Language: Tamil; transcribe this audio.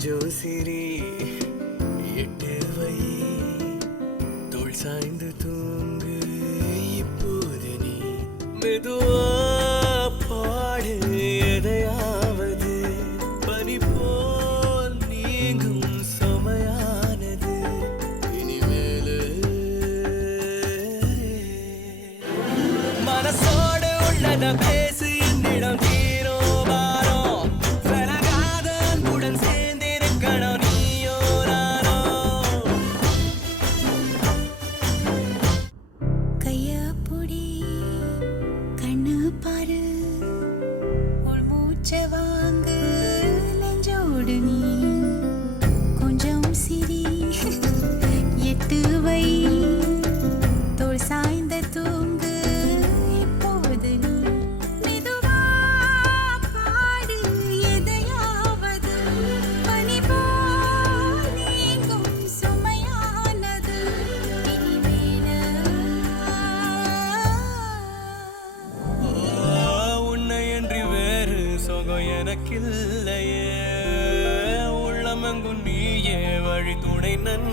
கொஞ்சம் சிரி எட்டு வை தோள் சாய்ந்து தூங்கு இப்போது நீ மெதுவா பாடு எதையாவது பனி போல் நீங்கும் சமையானது இனிமேலு மனசோடு உள்ளத பேசு என்னிடம் தீரோ பாரோ சலகாத அன்புடன் சேர்ந்திருக்கணும் நீயோ நானோ கைய புடி கண்ணு பாரு உள் மூச்ச வாங்கு நெஞ்சோடு நீ கொஞ்சம் சிரி எட்டு வை தோள் சாய்ந்த தூங்கு இப்போது நீ மெதுவா பாடு எதையாவது பனி போல் நீங்கும் சுமையானது உன்னை என்று வேறு சுகம் எனக்கில்லையே உள்ளமெங்கும் நீயே வழி துணை நன்